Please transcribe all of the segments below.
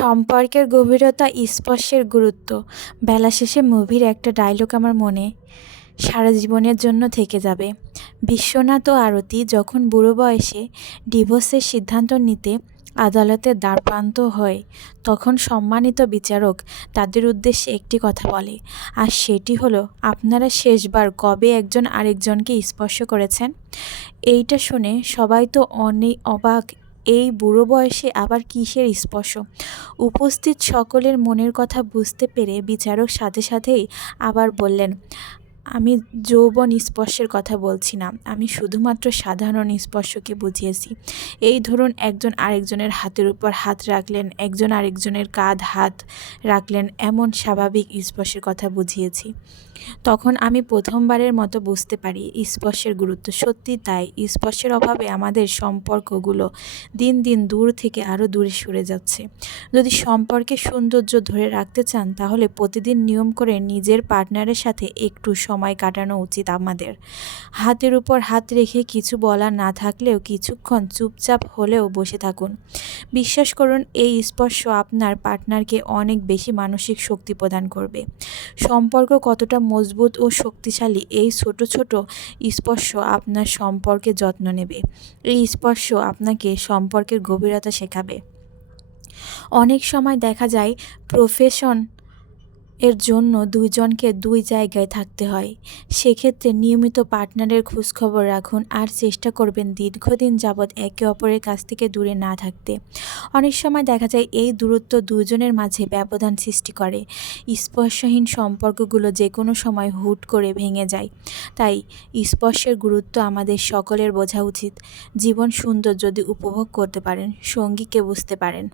সম্পর্কের গভীরতা স্পর্শের গুরুত্ব। বেলা শেষে মুভির একটা ডায়লগ আমার মনে সারা জীবনের জন্য থেকে যাবে। বিশ্বনাথ ও আরতি যখন বুড়ো বয়সে ডিভোর্সের সিদ্ধান্ত নিতে আদালতে দ্বারপ্রান্ত হয়, তখন সম্মানিত বিচারক তাদের উদ্দেশ্যে একটি কথা বলে, আর সেটি হলো, আপনারা শেষবার কবে একজন আরেকজনকে স্পর্শ করেছেন? এইটা শুনে সবাই তো অনেক অবাক এই বুড়ো বয়সে আবার কিসের স্পর্শ? উপস্থিত সকলের মনের কথা বুঝতে পেরে বিচারক সাথে সাথেই আবার বললেন, আমি যৌবন স্পর্শের কথা বলছি না, আমি শুধুমাত্র সাধারণ স্পর্শকে বুঝিয়েছি। এই ধরুন একজন আরেকজনের হাতের উপর হাত রাখলেন, একজন আরেকজনের কাঁধ হাত রাখলেন, এমন স্বাভাবিক স্পর্শের কথা বুঝিয়েছি। তখন আমি প্রথমবারের মতো বুঝতে পারি স্পর্শের গুরুত্ব। সত্যি তাই, স্পর্শের অভাবে আমাদের সম্পর্কগুলো দিন দিন দূর থেকে আরও দূরে সরে যাচ্ছে। যদি সম্পর্কের সৌন্দর্য ধরে রাখতে চান, তাহলে প্রতিদিন নিয়ম করে নিজের পার্টনারের সাথে একটু সময় কাটানো উচিত আমাদের। হাতের উপর হাত রেখে কিছু বলা না থাকলেও কিছুক্ষণ চুপচাপ হলেও বসে থাকুন। বিশ্বাস করুন, এই স্পর্শ আপনার পার্টনারকে অনেক বেশি মানসিক শক্তি প্রদান করবে। সম্পর্ক কতটা মজবুত ও শক্তিশালী এই ছোট ছোট স্পর্শ আপনার সম্পর্কে যত্ন নেবে। এই স্পর্শ আপনাকে সম্পর্কের গভীরতা শেখাবে। অনেক সময় দেখা যায় প্রফেশন এর জন্য দুইজনকে দুই জায়গায় থাকতে হয়। সেক্ষেত্রে নিয়মিত পার্টনারের খোঁজখবর রাখুন আর চেষ্টা করবেন দীর্ঘদিন যাবৎ একে অপরের কাছ থেকে দূরে না থাকতে। অনেক সময় দেখা যায় এই দূরত্ব দুজনের মাঝে ব্যবধান সৃষ্টি করে। স্পর্শহীন সম্পর্কগুলো যে কোনো সময় হুট করে ভেঙে যায়। তাই স্পর্শের গুরুত্ব আমাদের সকলের বোঝা উচিত। জীবন সুন্দর যদি উপভোগ করতে পারেন, সঙ্গীকে বুঝতে পারেন।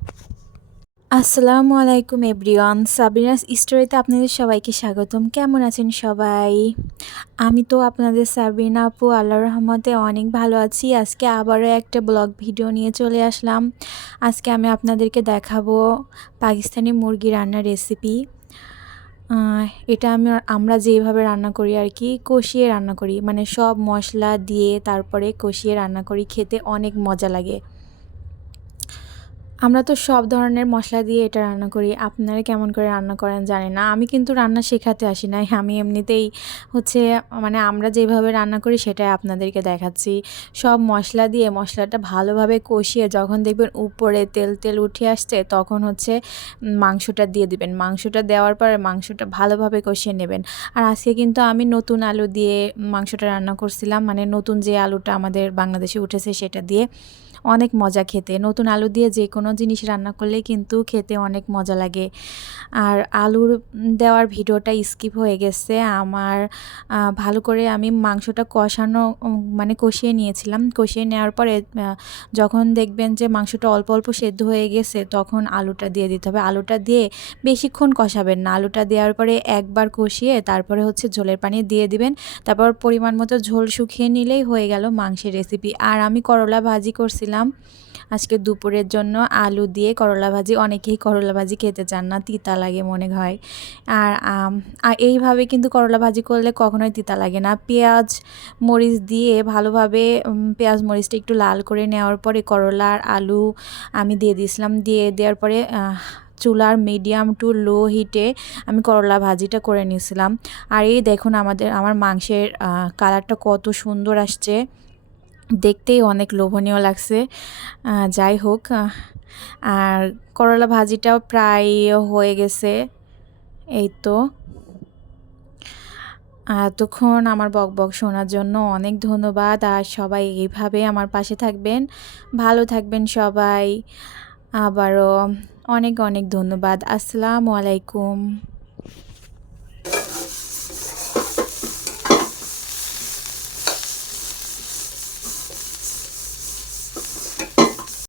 আসসালামু আলাইকুম এভরিওয়ান, সাবিনাস স্টোরিতে আপনাদের সবাইকে স্বাগতম। কেমন আছেন সবাই? আমি তো আপনাদের সাবিনা আপু আল্লাহ রহমতে অনেক ভালো আছি। আজকে আবারও একটা ব্লগ ভিডিও নিয়ে চলে আসলাম। আজকে আমি আপনাদেরকে দেখাবো পাকিস্তানি মুরগি রান্নার রেসিপি এটা আমি আমরা যেভাবে রান্না করি আর কি, কষিয়ে রান্না করি। মানে সব মশলা দিয়ে তারপরে কষিয়ে রান্না করি, খেতে অনেক মজা লাগে। আমরা তো সব ধরনের মশলা দিয়ে এটা রান্না করি। আপনারা কেমন করে রান্না করেন জানি না। আমি কিন্তু রান্না শেখাতে আসি নাই। আমি এমনিতেই হচ্ছে মানে আমরা যেভাবে রান্না করি সেটাই আপনাদেরকে দেখাচ্ছি। সব মশলা দিয়ে মশলাটা ভালোভাবে কষিয়ে যখন দেখবেন উপরে তেল তেল উঠে আসছে, তখন হচ্ছে মাংসটা দিয়ে দিবেন। মাংসটা দেওয়ার পরে মাংসটা ভালোভাবে কষিয়ে নেবেন। আর আজকে কিন্তু আমি নতুন আলু দিয়ে মাংসটা রান্না করছিলাম। মানে নতুন যে আলুটা আমাদের বাংলাদেশে উঠেছে সেটা দিয়ে। অনেক মজা খেতে। নতুন আলু দিয়ে যে কোনো জিনিস রান্না করলে কিন্তু খেতে অনেক মজা লাগে। আর আলুর দেওয়ার ভিডিওটা স্কিপ হয়ে গেছে। আমার ভালো করে আমি মাংসটা কষানো মানে কষিয়ে নিয়েছিলাম। কষিয়ে নেওয়ার পরে যখন দেখবেন যে মাংসটা অল্প অল্প সেদ্ধ হয়ে গেছে, তখন আলুটা দিয়ে দিতে হবে। আলুটা দিয়ে বেশিক্ষণ কষাবেন না। আলুটা দেওয়ার পরে একবার কষিয়ে তারপরে হচ্ছে ঝোলের পানি দিয়ে দিবেন। তারপর পরিমাণ মতো ঝোল শুকিয়ে নিলেই হয়ে গেল মাংসের রেসিপি আর আমি করলা ভাজি করছিলাম। আজকে দুপুরের জন্য আলু দিয়ে করলা ভাজি। অনেকেই করলা ভাজি খেতে চান না, তিতা লাগে মনে হয়। আর এইভাবে কিন্তু করলা ভাজি করলে কখনোই তিতা লাগে না। পেঁয়াজ মরিচ দিয়ে ভালোভাবে পেঁয়াজ মরিচটা একটু লাল করে নেওয়ার পরে করলা আর আলু আমি দিয়ে দিয়েছিলাম। দিয়ে দেওয়ার পরে চুলার মিডিয়াম টু লো হিটে আমি করলা ভাজিটা করে নিয়েছিলাম। আর এই দেখুন আমাদের, আমার মাংসের কালারটা কত সুন্দর আসছে। দেখতেই অনেক লোভনীয় লাগছে। যাই হোক আর করলা ভাজিটাও প্রায় হয়ে গেছে। এই তো। এতক্ষণ আমার বক বক শোনার জন্য অনেক ধন্যবাদ, আর সবাই এইভাবে আমার পাশে থাকবেন, ভালো থাকবেন সবাই। আবারও অনেক অনেক ধন্যবাদ। আসসালামু আলাইকুম।